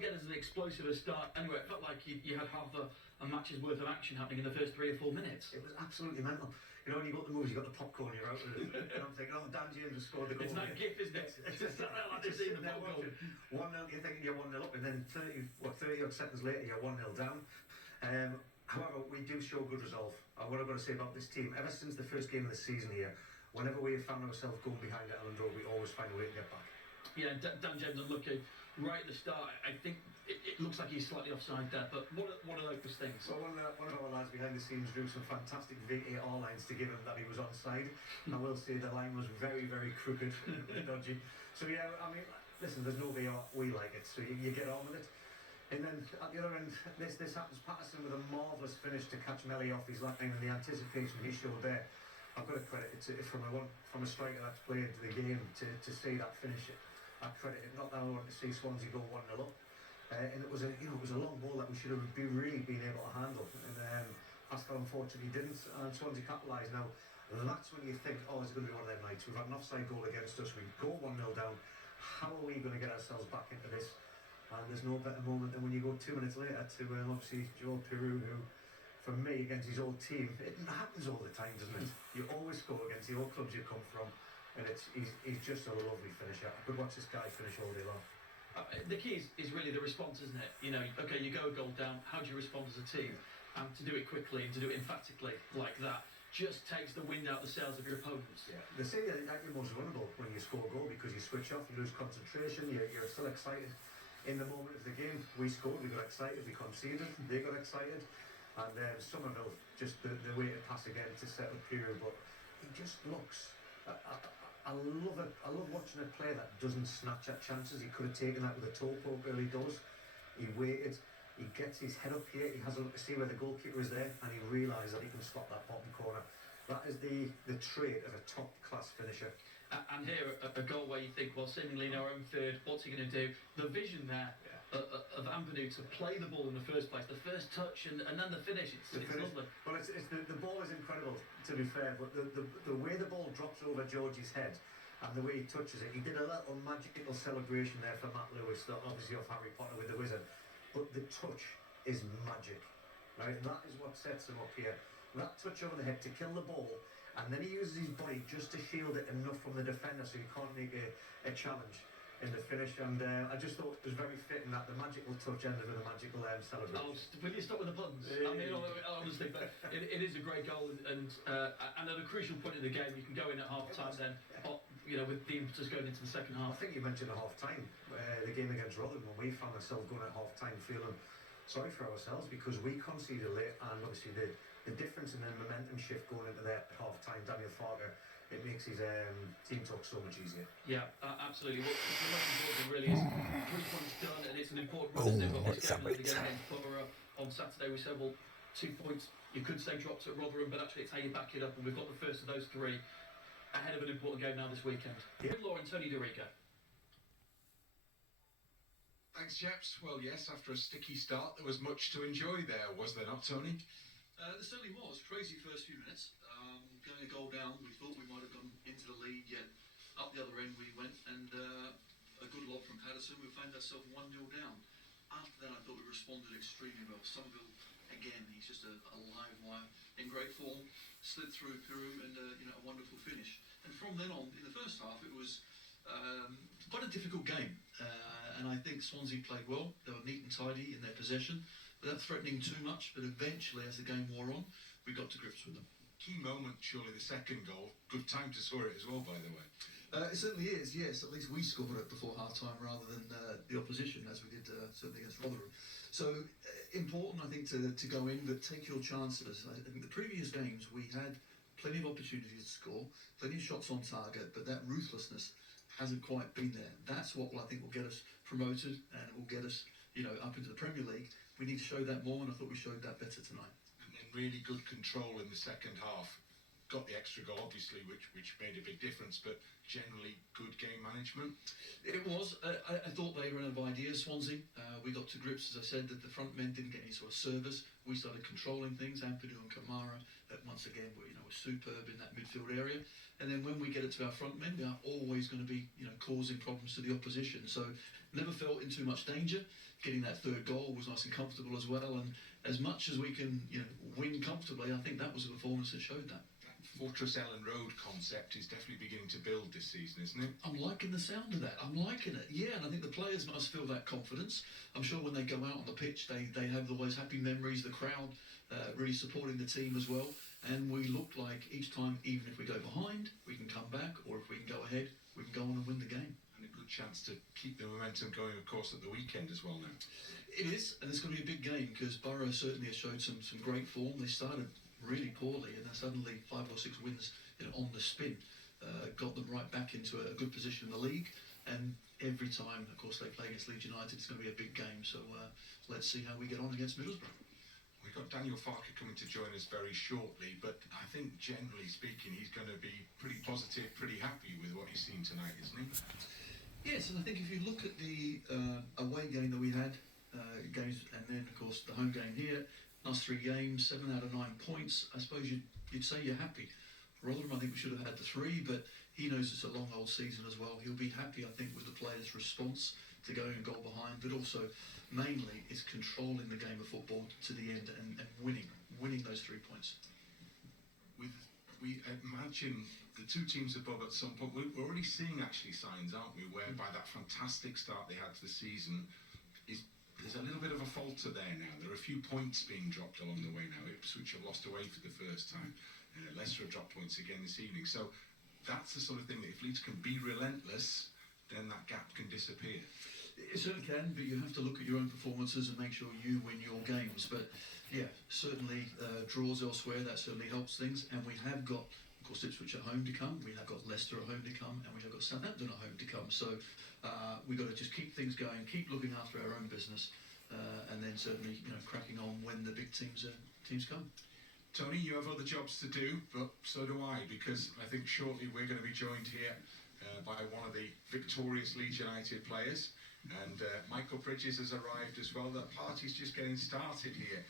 don't get as an explosive a start. Anyway, it felt like you had half a match's worth of action happening in the first 3 or 4 minutes. It was absolutely mental. You know, when you got the moves, you got the popcorn, you're out with it. And I'm thinking, oh, Dan James has scored the goal. It's that gif, isn't it? It's just like they've seen the popcorn. 1-0, you're thinking you're 1-0 up, and then 30 odd seconds later, you're 1-0 down. However, we do show good resolve. And what I've got to say about this team, ever since the first game of the season here, whenever we have found ourselves going behind at Ellen Road, we always find a way to get back. Yeah, Dan James unlucky right at the start. I think it looks like he's slightly offside there, but what are those things? Well, one of our lads behind the scenes drew some fantastic VAR lines to give him that he was onside. I will say the line was very, very crooked and dodgy. So yeah, I mean, listen, there's no VAR, we like it, so you get on with it. And then at the other end, this happens. Patterson with a marvellous finish to catch Melly off his line, and the anticipation he showed there. I've got to credit it to, from a striker that's played the game to see that finish. I credit it. Not that I want to see Swansea go 1-0 up, and it was a long ball that we should have really been able to handle. And Pascal unfortunately didn't, and Swansea capitalised. Now that's when you think, oh, it's going to be one of them nights. We've had an offside goal against us. We go 1-0 down. How are we going to get ourselves back into this? And there's no better moment than when you go 2 minutes later to obviously Joel Peru, who, for me, against his old team, it happens all the time, doesn't it? You always score against the old clubs you come from, and he's just a lovely finisher. I could watch this guy finish all day long. The key is really the response, isn't it? You know, okay, you go a goal down, how do you respond as a team? And to do it quickly and to do it emphatically like that just takes the wind out of the sails of your opponents. Yeah, they say that you're most vulnerable when you score a goal because you switch off, you lose concentration, you're still excited. In the moment of the game, we scored, we got excited, we conceded, they got excited, and Somerville, just the way to pass again to settle Peru, but he just looks. I love it. I love watching a player that doesn't snatch at chances. He could have taken that with a toe poke, early does. He waited. He gets his head up here. He has a look to see where the goalkeeper is there, and he realises that he can stop that bottom corner. That is the trait of a top class finisher. And here, a goal where you think, well, seemingly in our own third, what's he going to do? The vision there of Ampadu to play the ball in the first place, the first touch, and then the finish. It's lovely. Well, the ball is incredible, to be fair, but the way the ball drops over Georgie's head and the way he touches it, he did a little magical celebration there for Matt Lewis, obviously off Harry Potter with the wizard. But the touch is magic, right? And that is what sets him up here. That touch over the head to kill the ball, and then he uses his body just to shield it enough from the defender so he can't make a challenge in the finish. And I just thought it was very fitting that the magical touch ended with a magical celebration. Oh, will you stop with the puns? I mean, honestly, but it is a great goal, and at a crucial point in the game, you can go in at half time then, you know, with the impetus going into the second half. I think you mentioned at half time, the game against Rotherham, when we found ourselves going at half time feeling sorry for ourselves because we conceded late, and obviously the difference in the momentum shift going into that half time, Daniel Farker, it makes his team talk so much easier. Yeah, absolutely. Well, the most important really is 3 points done, and it's an important run, isn't it? But this game against Borough on Saturday, we said, well, 2 points you could say dropped at Rotherham, but actually it's how you back it up, and we've got the first of those 3 ahead of an important game now this weekend. Yeah. Good Lord, Tony DeRica. Thanks, chaps. Well, yes, after a sticky start, there was much to enjoy there, was there not, Tony? There certainly was. Crazy first few minutes. Going a goal down, we thought we might have gone into the lead, yet up the other end we went, and a good lob from Patterson. We found ourselves 1-0 down. After that, I thought we responded extremely well. Somerville, again, he's just a live wire in great form. Slid through Peru, and a wonderful finish. And from then on, in the first half, it was quite a difficult game, and I think Swansea played well. They were neat and tidy in their possession, without threatening too much, but eventually as the game wore on, we got to grips with them. Key moment, surely, the second goal. Good time to score it as well, by the way. It certainly is, yes. At least we scored it before half-time rather than the opposition, as we did certainly against Rotherham. So important, I think, to go in, but take your chances. I think the previous games we had plenty of opportunities to score, plenty of shots on target, but that ruthlessness hasn't quite been there. That's what I think will get us promoted, and it will get us, up into the Premier League. We need to show that more, and I thought we showed that better tonight. And then really good control in the second half. Got the extra goal, obviously, which made a big difference, but generally good game management. It was. I thought they ran out of ideas, Swansea. We got to grips, as I said, that the front men didn't get any sort of service. We started controlling things. Ampadu and Kamara, once again, were we're superb in that midfield area. And then when we get it to our front men, we are always going to be, causing problems to the opposition. So never felt in too much danger. Getting that third goal was nice and comfortable as well. And as much as we can, win comfortably, I think that was a performance that showed that. Fortress Ellen Road concept is definitely beginning to build this season, isn't it? I'm liking the sound of that. I'm liking it. Yeah, and I think the players must feel that confidence. I'm sure when they go out on the pitch, they have always happy memories. The crowd really supporting the team as well. And we look like each time, even if we go behind, we can come back, or if we can go ahead, we can go on and win the game. And a good chance to keep the momentum going, of course, at the weekend as well now. It is, and it's going to be a big game because Borough certainly has showed some great form. They started really poorly, and then suddenly 5 or 6 wins on the spin got them right back into a good position in the league. And every time, of course, they play against Leeds United, it's going to be a big game. So let's see how we get on against Middlesbrough. We've got Daniel Farker coming to join us very shortly, but I think generally speaking, he's going to be pretty positive, pretty happy with what he's seen tonight, isn't he? Yes, and I think if you look at the away game that we had, games, and then of course the home game here, last 3 games, 7 out of 9 points. I suppose you'd say you're happy. Rotherham, I think we should have had the 3, but he knows it's a long old season as well. He'll be happy, I think, with the players' response to going a goal behind, but also mainly is controlling the game of football to the end and winning those 3 points. We imagine the 2 teams above at some point, we're already seeing actually signs, aren't we, whereby that fantastic start they had to the season there's a little bit of a falter there now. There are a few points being dropped along the way now. Ipswich have lost away for the first time. Leicester have dropped points again this evening. So that's the sort of thing that if Leeds can be relentless, then that gap can disappear. It certainly can, but you have to look at your own performances and make sure you win your games. But yeah, certainly draws elsewhere, that certainly helps things. And we have got, of course, Ipswich at home to come. We have got Leicester at home to come, and we have got Southampton at home to come. So we've got to just keep things going, keep looking after our own business, and then certainly cracking on when the big teams come. Tony, you have other jobs to do, but so do I, because I think shortly we're going to be joined here by one of the victorious Leeds United players. And Michael Bridges has arrived as well. The party's just getting started here.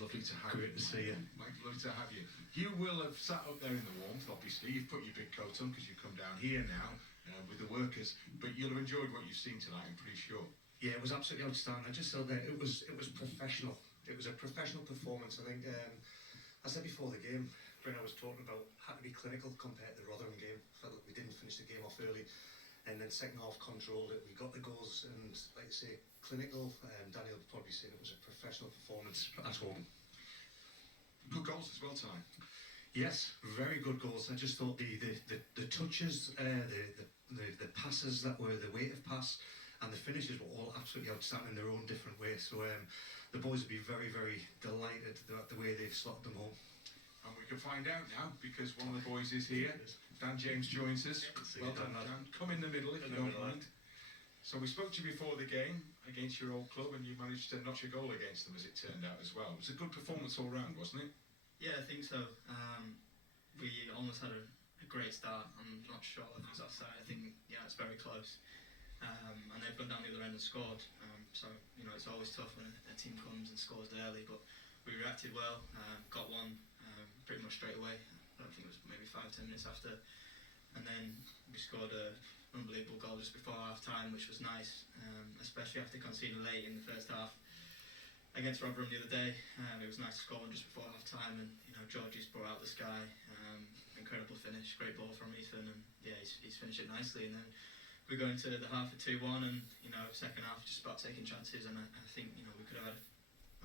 Lovely to have you. Great to see you. Mike, lovely to have you. You will have sat up there in the warmth, obviously. You've put your big coat on because you've come down here now with the workers. But you'll have enjoyed what you've seen tonight, I'm pretty sure. Yeah, it was absolutely outstanding. I just felt that it was professional. It was a professional performance. I think I said before the game, when I was talking about had to be clinical compared to the Rotherham game. I felt like we didn't finish the game off early. And then second half controlled it. We got the goals and, like I say, clinical. Daniel would probably say it was a professional performance at home. Good goals as well tonight. Yes, very good goals. I just thought the touches, the passes that were the weight of pass, and the finishes were all absolutely outstanding in their own different ways. So the boys would be very, very delighted at the way they've slotted them home. And we can find out now because one of the boys is here. Dan James joins us. Well done, Dan. Come in the middle if you don't mind. So we spoke to you before the game against your old club, and you managed to notch a goal against them, as it turned out as well. It was a good performance all round, wasn't it? Yeah, I think so. We almost had a great start. I'm not sure if it was offside. I think it's very close. And they've gone down the other end and scored. So it's always tough when a team comes and scores early. But we reacted well. Got one pretty much straight away. I don't think it was maybe 5-10 minutes after. And then we scored an unbelievable goal just before half time, which was nice, especially after conceding late in the first half against Rotherham the other day. It was nice to score one just before half time, and Georgie's brought out the sky. Incredible finish, great ball from Ethan, and yeah, he's finished it nicely. And then we go into the half at 2-1, and second half just about taking chances, and I think we could have had,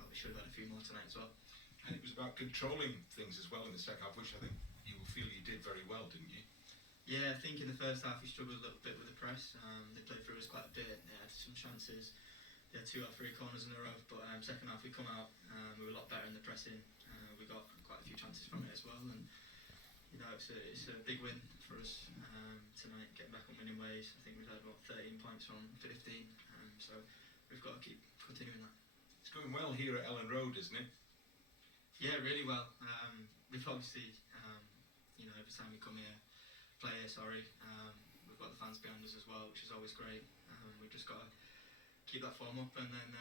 we should have had a few more tonight as well. And it was about controlling things as well in the second half, which I think you feel you did very well, didn't you? Yeah, I think in the first half we struggled a little bit with the press. They played through us quite a bit. They had some chances. They had 2 or 3 corners in a row. But second half we come out. We were a lot better in the pressing. We got quite a few chances from it as well. And it's a big win for us tonight. Getting back on winning ways. I think we've had about 13 points from 15. So we've got to keep continuing that. It's going well here at Ellen Road, isn't it? Yeah, really well. We've obviously, every time we come here, we've got the fans behind us as well, which is always great. We've just got to keep that form up and then,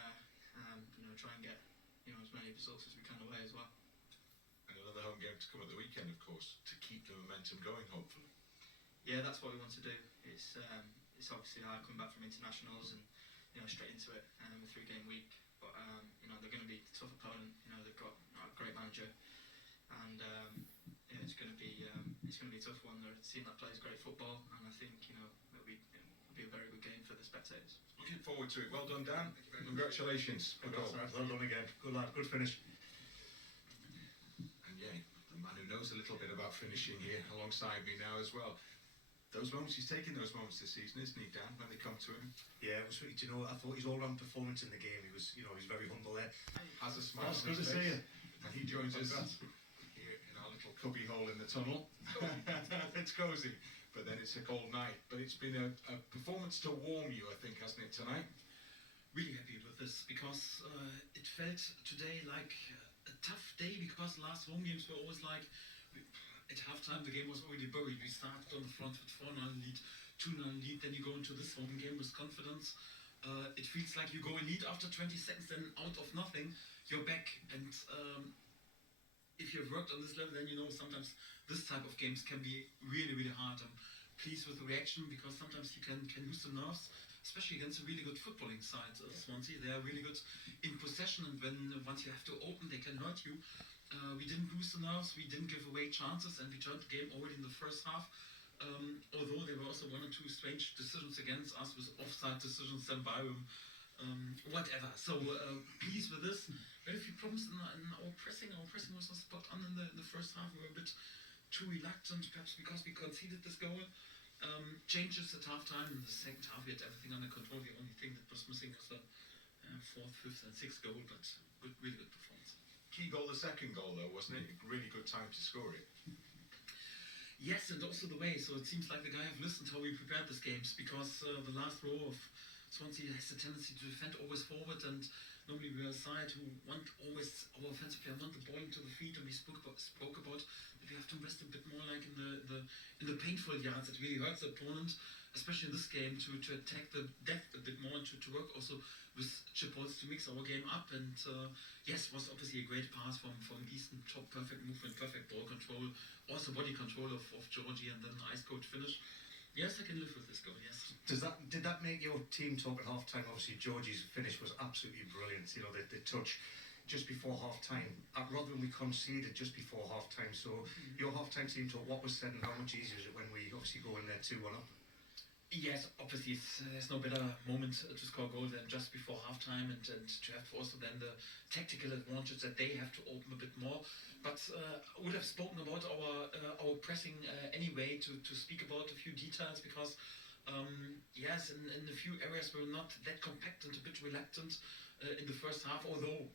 try and get, as many results as we can away as well. And another home game to come at the weekend, of course, to keep the momentum going, hopefully. Yeah, that's what we want to do. It's obviously hard coming back from internationals and straight into it a 3-game week. But they're going to be a tough opponent. They've got a great manager, and it's going to be a tough one. They're a team that plays great football, and I think it'll be a very good game for the spectators. Looking forward to it. Well done, Dan. Congratulations. Good goal. Well done again. Good lad. Good finish. And yeah, the man who knows a little bit about finishing here alongside me now as well. Those moments, he's taking those moments this season, isn't he, Dan, when they come to him? Yeah, it was. I thought his all-round performance in the game. He was very humble there. Has a smile That's on good his to see face. you. And he joins us here in our little cubby hole in the tunnel. It's cosy, but then it's a cold night. But it's been a performance to warm you, I think, hasn't it, tonight? Really happy with this because it felt today like a tough day because the last home games were always like at halftime the game was already buried. We started on the front with 4-0 lead, 2-0 lead, then you go into this home game with confidence. It feels like you go in lead after 20 seconds, then out of nothing you're back. And if you've worked on this level, then sometimes this type of games can be really, really hard. I'm pleased with the reaction because sometimes you can lose the nerves, especially against a really good footballing side. Swansea, they are really good in possession, and once you have to open, they can hurt you. We didn't lose the nerves, we didn't give away chances, and we turned the game already in the first half. Although there were also 1 or 2 strange decisions against us with offside decisions, then Byram, whatever. So pleased with this. Very few problems in our pressing. Our pressing was not spot on in the first half. We were a bit too reluctant, perhaps because we conceded this goal. Changes at half time. In the second half, we had everything under control. The only thing that was missing was the 4th, 5th, and 6th goal, but really good performance. Key goal, the second goal, though, wasn't it? A really good time to score it. Yes, and also the way. So it seems like the guy have listened how we prepared these games because the last row of Swansea has a tendency to defend always forward, and normally we are a side who want always our offensive player want the ball into the feet, and we spoke about that we have to invest a bit more like in the painful yards. It really hurts the opponent, especially in this game, to attack the depth a bit more and to work also with chip balls to mix our game up. And yes, was obviously a great pass from Easton, top perfect movement, perfect ball control, also body control of Georgie, and then an ice cold finish. Yes, I can live with this goal, yes. Did that make your team talk at half time? Obviously Georgie's finish was absolutely brilliant. The touch just before half time. At Rotherham we conceded just before half time. So your half time team talk, what was said and how much easier is it when we obviously go in there 2-1 up? Yes, obviously there's no better moment to score a goal than just before halftime, and to have also then the tactical advantage that they have to open a bit more. But I would have spoken about our pressing anyway to speak about a few details because yes, in a few areas we were not that compact and a bit reluctant in the first half, although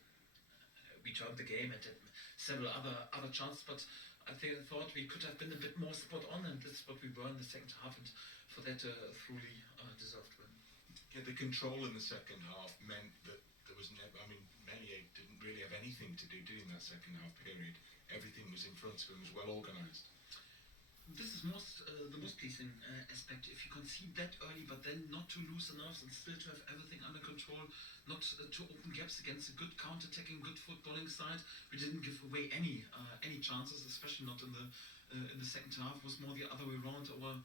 we turned the game and had several other chances. But I thought we could have been a bit more spot on, and this is what we were in the second half, and for that truly deserved win. Yeah, the control in the second half meant that there was never. I mean, Melier didn't really have anything to do in that second half period. Everything was in front of him, was well organised. This is the most pleasing aspect. If you concede that early, but then not to lose the nerves and still to have everything under control, not to open gaps against a good counter-attacking, good footballing side. We didn't give away any chances, especially not in the second half. It was more the other way around. Our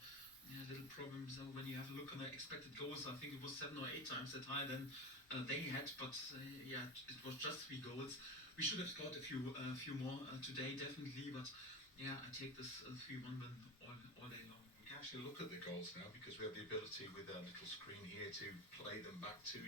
little problems when you have a look on the expected goals. I think it was 7 or 8 times that high than they had, but it was just 3 goals. We should have scored a few more today, definitely. But yeah, I take this 3-1 win all day long. We can actually look at the goals now because we have the ability with a little screen here to play them back to